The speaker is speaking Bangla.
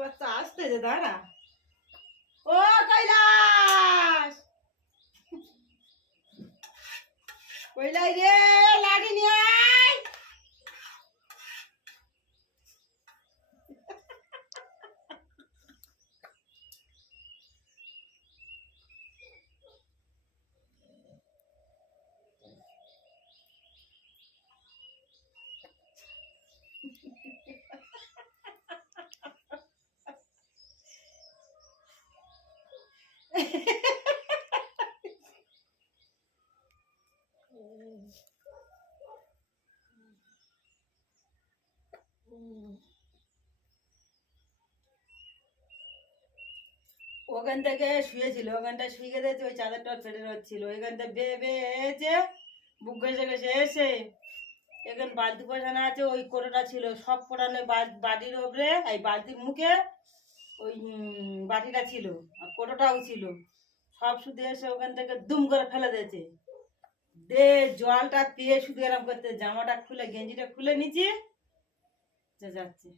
বাচ্চা আসতে যে দাঁড়া। ও কৈলাস, কৈলাই রে, লাঠি নিয়ে আয়। ওখান থেকে শুয়েছিল, ওখানটা শুয়ে গেছে, ওই চাদরটা ফেটে হচ্ছিল, ওইখানটা বেয়ে বেয়ে এসে বুক ঘেসে ঘেসে এসে এখানে বালতি বসানো আছে, ওই কোটোটা ছিল সব কোটানো বাটির ওপরে, এই বালতির মুখে ওই বাটিটা ছিল আর কোটোটাও ছিল, সব শুধু এসে ওখান থেকে দুম করে ফেলে দিয়েছে। দে জলটা পেয়ে শুধু এরকম করতে, জামাটা খুলে গেঞ্জিটা খুলে নিচে যাচ্ছে।